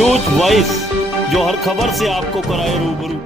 News voice, जो हर खबर से आपको कराए रूबरू।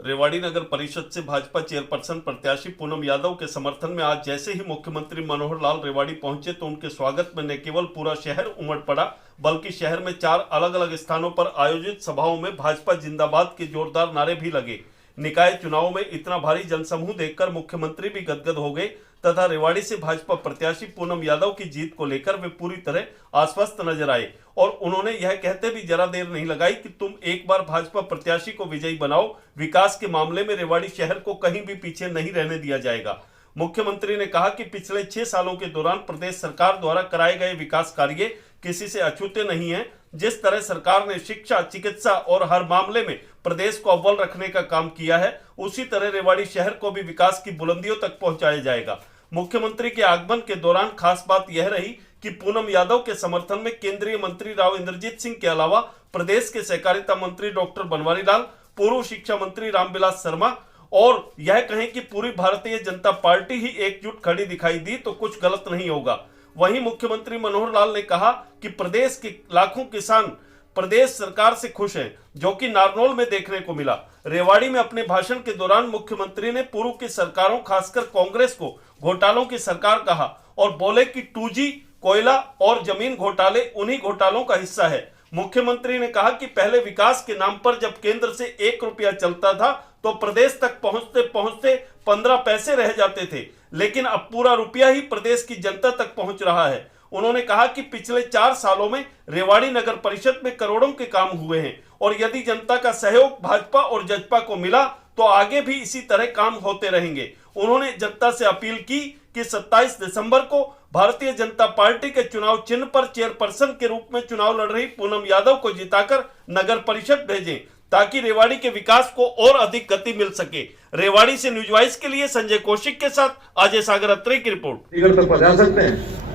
रेवाड़ी नगर परिषद से भाजपा चेयरपर्सन प्रत्याशी पूनम यादव के समर्थन में आज जैसे ही मुख्यमंत्री मनोहर लाल रेवाड़ी पहुंचे तो उनके स्वागत में न केवल पूरा शहर उमड़ पड़ा, बल्कि शहर में 4 अलग अलग स्थानों पर आयोजित सभाओं में भाजपा जिंदाबाद के जोरदार नारे भी लगे। निकाय चुनाव में इतना भारी जनसमूह देखकर मुख्यमंत्री भी गदगद हो गए तथा रेवाड़ी से भाजपा प्रत्याशी पूनम यादव की जीत को लेकर वे पूरी तरह आश्वस्त नजर आए और उन्होंने यह कहते भी जरा देर नहीं लगाई कि तुम एक बार भाजपा प्रत्याशी को विजयी बनाओ, विकास के मामले में रेवाड़ी शहर को कहीं भी पीछे नहीं रहने दिया जाएगा। मुख्यमंत्री ने कहा कि पिछले 6 सालों के दौरान प्रदेश सरकार द्वारा कराए गए विकास कार्य किसी से अछूते नहीं है। जिस तरह सरकार ने शिक्षा, चिकित्सा और हर मामले में प्रदेश को अव्वल रखने का काम किया है, उसी तरह रेवाड़ी शहर को भी विकास की बुलंदियों तक पहुंचाया जाएगा। मुख्यमंत्री के आगमन के दौरान खास बात यह रही कि पूनम यादव के समर्थन में केंद्रीय मंत्री राव इंद्रजीत सिंह के अलावा प्रदेश के सहकारिता मंत्री डॉक्टर बनवारी लाल, पूर्व शिक्षा मंत्री रामविलास शर्मा और यह कहें कि पूरी भारतीय जनता पार्टी ही एकजुट खड़ी दिखाई दी तो कुछ गलत नहीं होगा। वहीं मुख्यमंत्री मनोहर लाल ने कहा कि प्रदेश के लाखों किसान प्रदेश सरकार से खुश हैं, जो कि नारनौल में देखने को मिला। रेवाड़ी में अपने भाषण के दौरान मुख्यमंत्री ने पूर्व की सरकारों, खासकर कांग्रेस को घोटालों की सरकार कहा और बोले कि 2G, कोयला और जमीन घोटाले उन्हीं घोटालों का हिस्सा है। मुख्यमंत्री ने कहा कि पहले विकास के नाम पर जब केंद्र से 1 रुपया चलता था तो प्रदेश तक पहुंचते पहुंचते 15 पैसे रह जाते थे, लेकिन अब पूरा रुपया ही प्रदेश की जनता तक पहुंच रहा है। उन्होंने कहा कि पिछले 4 सालों में रेवाड़ी नगर परिषद में करोड़ों के काम हुए हैं और यदि जनता का सहयोग भाजपा और जजपा को मिला तो आगे भी इसी तरह काम होते रहेंगे। उन्होंने जनता से अपील की कि 27 दिसंबर को भारतीय जनता पार्टी के चुनाव चिन्ह पर चेयरपर्सन के रूप में चुनाव लड़ रही पूनम यादव को जिताकर नगर परिषद भेजें ताकि रेवाड़ी के विकास को और अधिक गति मिल सके। रेवाड़ी से न्यूज वॉइस के लिए संजय कौशिक के साथ अजय सागर अत्री की रिपोर्ट। तक पहुंचा सकते हैं।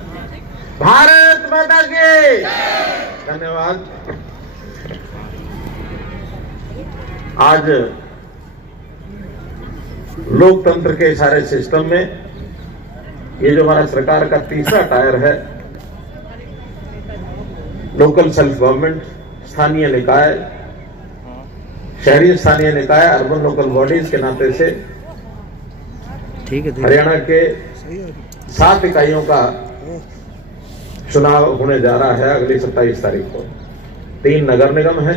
भारत माता की धन्यवाद। आज लोकतंत्र के सारे सिस्टम में ये जो हमारा सरकार का तीसरा टायर है, लोकल सेल्फ गवर्नमेंट, स्थानीय निकाय, शहरी स्थानीय निकाय, अर्बन लोकल बॉडीज के नाते से हरियाणा के 7 इकाइयों का चुनाव होने जा रहा है अगली 27 तारीख को। 3 नगर निगम है,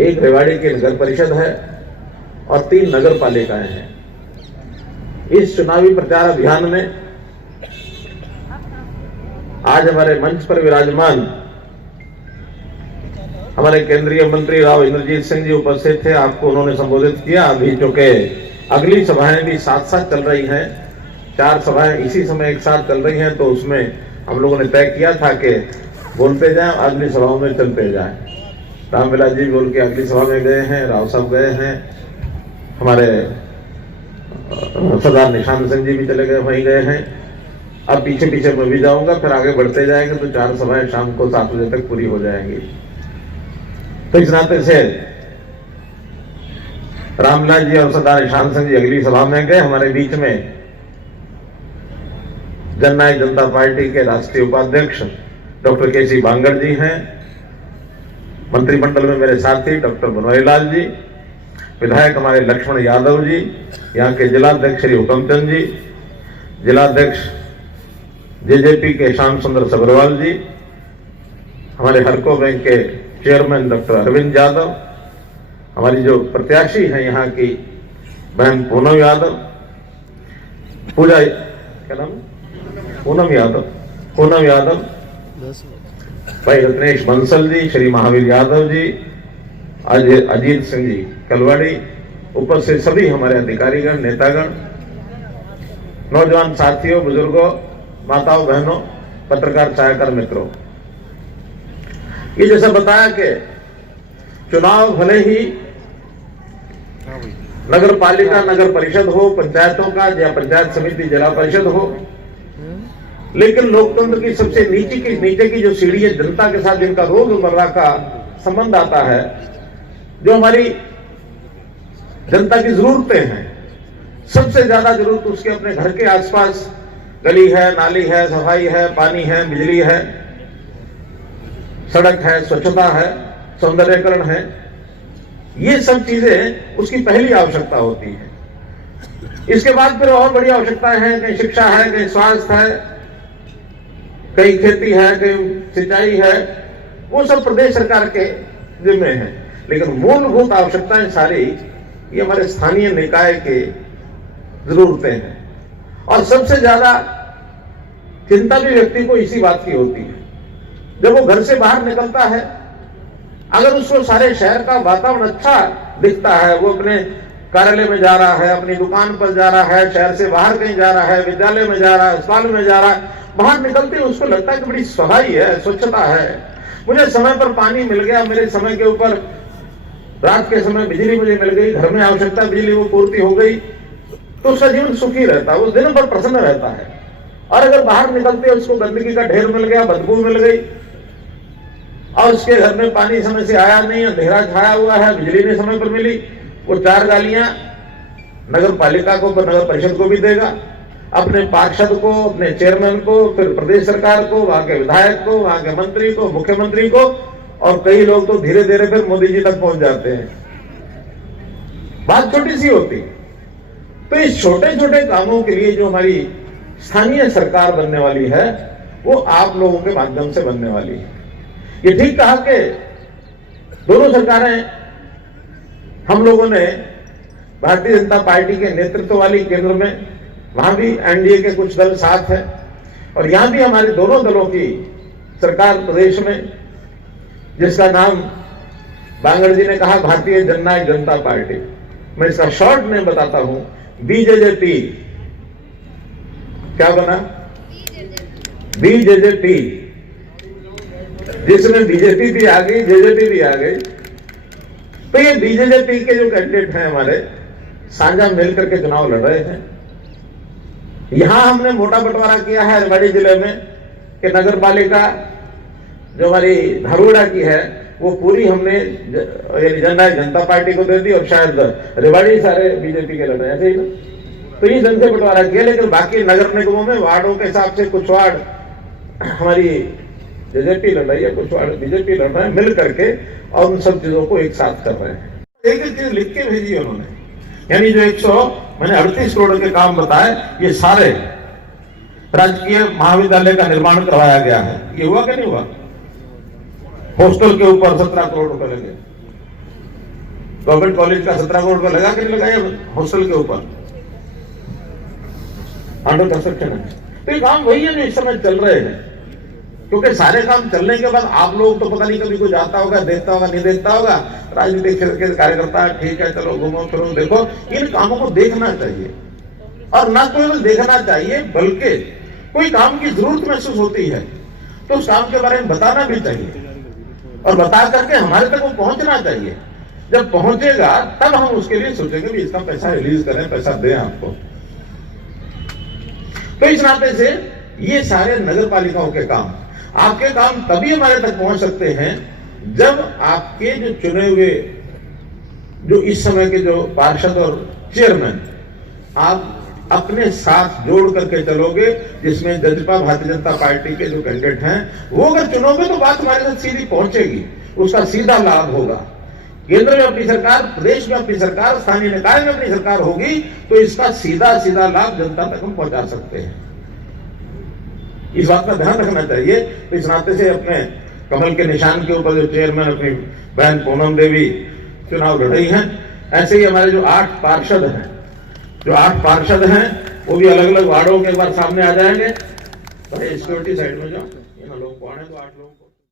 1 रेवाड़ी की नगर परिषद है और 3 नगर पालिकाएं हैं। इस चुनावी प्रचार अभियान में आज हमारे मंच पर विराजमान हमारे केंद्रीय मंत्री राव इंद्रजीत सिंह जी उपस्थित थे। आपको उन्होंने संबोधित किया। अभी चूंकि अगली सभाएं भी साथ साथ चल रही हैं, 4 सभाएं इसी समय एक साथ चल रही हैं, तो उसमें हम लोगों ने तय किया था कि बोलते जाएं, अगली सभाओं में चलते जाएं। रामविलास जी बोल के अगली सभा में गए हैं, राव साहब गए हैं, हमारे सरदार निशान सिंह जी भी चले गए, वहीं गए हैं। अब पीछे पीछे मैं भी जाऊंगा, फिर आगे बढ़ते जाएंगे तो 4 सभाएं शाम को 7 बजे तक पूरी हो जाएंगी। तो इस नाते से रामविलास जी और सरदार निशान सिंह जी अगली सभा में गए। हमारे बीच में जननायक जनता पार्टी के राष्ट्रीय उपाध्यक्ष डॉक्टर KC बांगड़ जी हैं। मंत्रिमंडल में मेरे साथी डॉक्टर बनवारी लाल जी, विधायक हमारे लक्ष्मण यादव जी, यहाँ के जिलाध्यक्ष श्री हुकमचंद जी, जिलाध्यक्ष JJP के श्याम सुंदर सब्रवाल जी, हमारे हरको बैंक के चेयरमैन डॉक्टर अरविंद यादव, हमारी जो प्रत्याशी हैं यहाँ की बहन पूनम यादव, क्या नाम, पूनम यादव, भाई रत्नेश बंसल जी, श्री महावीर यादव जी, अजीत सिंह जी कलवाड़ी, उपस्थित सभी हमारे अधिकारीगण, नेतागण, नौजवान साथियों, बुजुर्गों, माताओं, बहनों, पत्रकार छायाकार मित्रों, ये जैसा बताया कि चुनाव भले ही नगर पालिका, नगर परिषद हो, पंचायतों का या पंचायत समिति, जिला परिषद हो, लेकिन लोकतंत्र की सबसे नीचे की जो सीढ़ी है, जनता के साथ जिनका रोजमर्रा का संबंध आता है, जो हमारी जनता की जरूरतें हैं, सबसे ज्यादा जरूरत उसके अपने घर के आसपास गली है, नाली है, सफाई है, पानी है, बिजली है, सड़क है, स्वच्छता है, सौंदर्यकरण है, ये सब चीजें उसकी पहली आवश्यकता होती है। इसके बाद फिर और बड़ी आवश्यकताएं हैं, कहीं शिक्षा है, कहीं स्वास्थ्य है, कहीं खेती है, कहीं सिंचाई है, वो सब प्रदेश सरकार के जिम्मे है। लेकिन मूलभूत आवश्यकताएं सारी ये हमारे स्थानीय निकाय के जरूरतें हैं। और सबसे ज्यादा चिंता भी व्यक्ति को इसी बात की होती है, जब वो घर से बाहर निकलता है, अगर उसको सारे शहर का वातावरण अच्छा दिखता है, वो अपने कार्यालय में जा रहा है, अपनी दुकान पर जा रहा है, शहर से बाहर कहीं जा रहा है, विद्यालय में जा रहा है, अस्पताल में जा रहा है, बाहर निकलते ही उसको लगता है कि बड़ी सफाई है, स्वच्छता है, मुझे समय पर पानी मिल गया, मेरे समय के ऊपर रात के समय बिजली मुझे मिल गई, घर में आवश्यकता बिजली वो पूर्ति हो गई, तो उसका जीवन सुखी रहता है, वो दिन भर प्रसन्न रहता है। और अगर बाहर निकलते उसको गंदगी का ढेर मिल गया, बदबू मिल गई, और उसके घर में पानी समय से आया नहीं, अंधेरा छाया हुआ है, बिजली नहीं समय पर मिली, वो 4 गालियां नगर पालिका को, नगर परिषद को भी देगा, अपने पार्षद को, अपने चेयरमैन को, फिर प्रदेश सरकार को, वहां के विधायक को, वहां के मंत्री को, मुख्यमंत्री को, और कई लोग तो धीरे धीरे फिर मोदी जी तक पहुंच जाते हैं। बात छोटी सी होती। तो इस छोटे छोटे कामों के लिए जो हमारी स्थानीय सरकार बनने वाली है, वो आप लोगों के माध्यम से बनने वाली है। ये ठीक कहा कि दोनों सरकारें, हम लोगों ने भारतीय जनता पार्टी के नेतृत्व वाली केंद्र में, वहां भी एनडीए के कुछ दल साथ हैं, और यहां भी हमारे दोनों दलों की सरकार प्रदेश में, जिसका नाम बांगड़ जी ने कहा भारतीय जननायक जनता पार्टी, मैं इसका शॉर्ट नेम बताता हूं, बीजेजेपी। क्या बना? बीजेजेपी, जिसमें बीजेपी भी आ गई, जेजेपी भी आ गई। तो ये बीजेजेपी के जो कैंडिडेट हैं हमारे, साझा मिलकर के चुनाव लड़ रहे हैं। यहां हमने मोटा बंटवारा किया है रेवाड़ी जिले में कि नगर पालिका जो हमारी धारूड़ा की है, वो पूरी हमने यानी जननायक जनता पार्टी को दे दी, और शायद रेवाड़ी सारे बीजेपी के लड़ रहे हैं, ऐसे ही ना। तो ये ढंग से बंटवारा किया, लेकिन बाकी नगर निगमों में वार्डों के हिसाब से कुछ वार्ड हमारी जेजेपी लड़ रही है, कुछ वार्ड बीजेपी लड़ रहे हैं, मिल करके और उन सब चीजों को एक साथ कर रहे हैं। एक एक चीज लिख के भेजी उन्होंने, यानी जो 138 करोड़ के काम बताए, ये सारे राजकीय महाविद्यालय का निर्माण करवाया गया है। ये हुआ कि नहीं हुआ? हॉस्टल के ऊपर 17 करोड़ रुपए लगे, गवर्नमेंट कॉलेज का 17 करोड़ रुपए लगा कि नहीं लगाया हॉस्टल के ऊपर? अंडर कंस्ट्रक्शन है। तो ये काम वही है जो इस समय चल रहे हैं, क्योंकि सारे काम चलने के बाद आप लोग तो पता नहीं कभी कोई जाता होगा, देखता होगा, नहीं देखता होगा, राजनीतिक क्षेत्र के कार्यकर्ता, ठीक है चलो घूमो फिरो देखो, इन कामों को देखना चाहिए। और न केवल देखना चाहिए, बल्कि कोई काम की जरूरत महसूस होती है तो उस काम के बारे में बताना भी चाहिए, और बता करके हमारे तक वो पहुंचना चाहिए। जब पहुंचेगा तब हम उसके लिए सोचेंगे भी इसका पैसा रिलीज करें, पैसा दें आपको। तो इस नाते से ये सारे नगर पालिकाओं के काम, आपके काम तभी हमारे तक पहुंच सकते हैं जब आपके जो चुने हुए, जो इस समय के जो पार्षद और चेयरमैन, आप अपने साथ जोड़ करके चलोगे, जिसमें जजपा भारतीय जनता पार्टी के जो कैंडिडेट हैं, वो अगर चुनोगे तो बात हमारे साथ सीधी पहुंचेगी, उसका सीधा लाभ होगा। केंद्र में अपनी सरकार, प्रदेश में अपनी सरकार, स्थानीय निकाय में अपनी सरकार होगी, तो इसका सीधा सीधा लाभ जनता तक हम पहुंचा सकते हैं। इस बात का ध्यान रखना चाहिए। इस नाते से अपने कमल के निशान के ऊपर जो चेयरमैन अपनी बहन पूनम देवी चुनाव लड़ रही हैं, ऐसे ही हमारे जो 8 पार्षद हैं, वो भी अलग अलग वार्डों के एक बार सामने आ जाएंगे। तो सिक्योरिटी साइड में जो इन लोगों को आने दो, 8 लोगों को